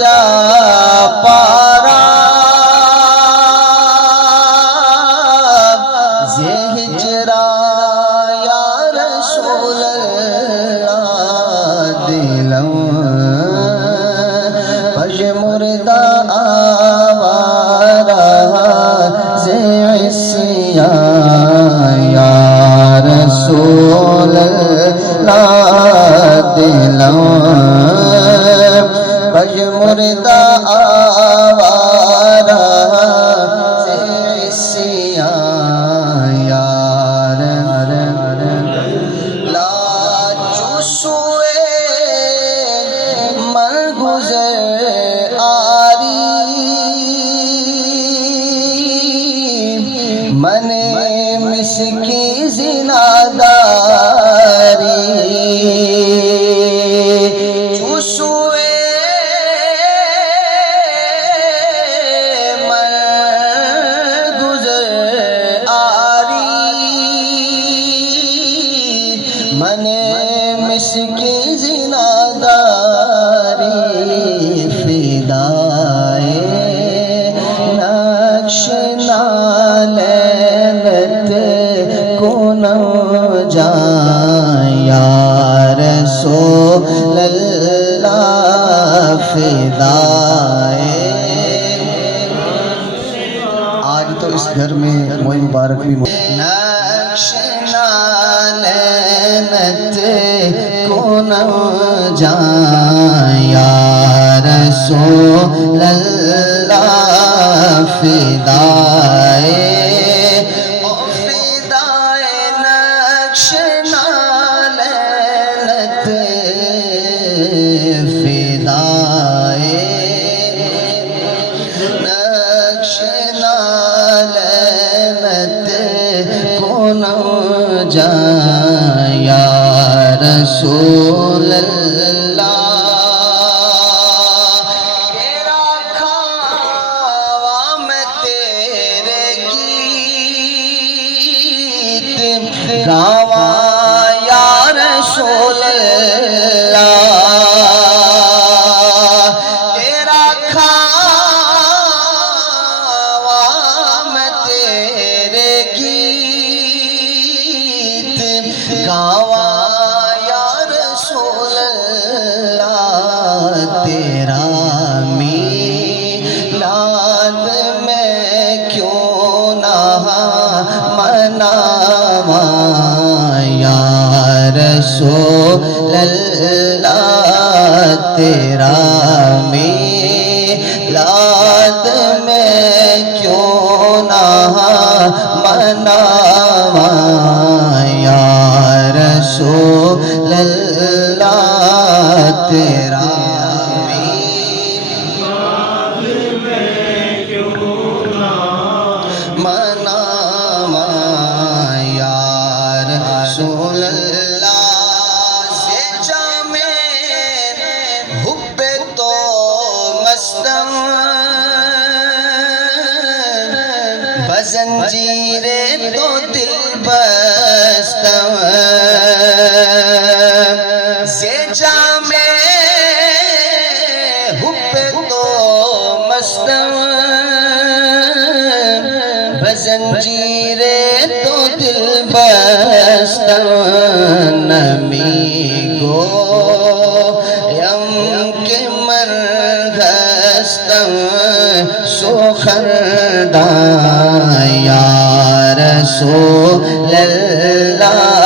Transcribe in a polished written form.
جا پارا زی ہجرا یا رسول اللہ دلم پش مردہ آوارا زی عصیان یا رسول اللہ دلم پش مردہ آوارا زی عصیان یا لا چوسوے من گزر آری من مسکی زناداری چوسوے من گزر آری من مسکی زناداری فدائے نقش نالینت کنم جائیں یا رسول اللہ فدائے آج تو اس گھر میں موئی مبارک بھی نقش نالینت کنم جائیں یا رسول اللہ فدائے او فدائے نقش نالینت فدائے نقش نالینت کنم جائیں یا رسول اللہ تیرا کھاوا میں تیرے گیت گاواں یا رسول اللہ تیرا کھاوا میں تیرے گیت گاواں یا رسول اللہ تیرا میلاد میں کیوں نہ مناواں یا رسول اللہ تیرا میلاد میں کیوں نہ مناواں یا رسول اللہ تیرا مناواں یا رسول اللہ سے جامع حب تو مستم بزنجیر تو دل بستم سے جامع حب تو مستم بزنجیر تو دل بستم نمی گو یم کے مرغستم سخنداں یا رسول اللہ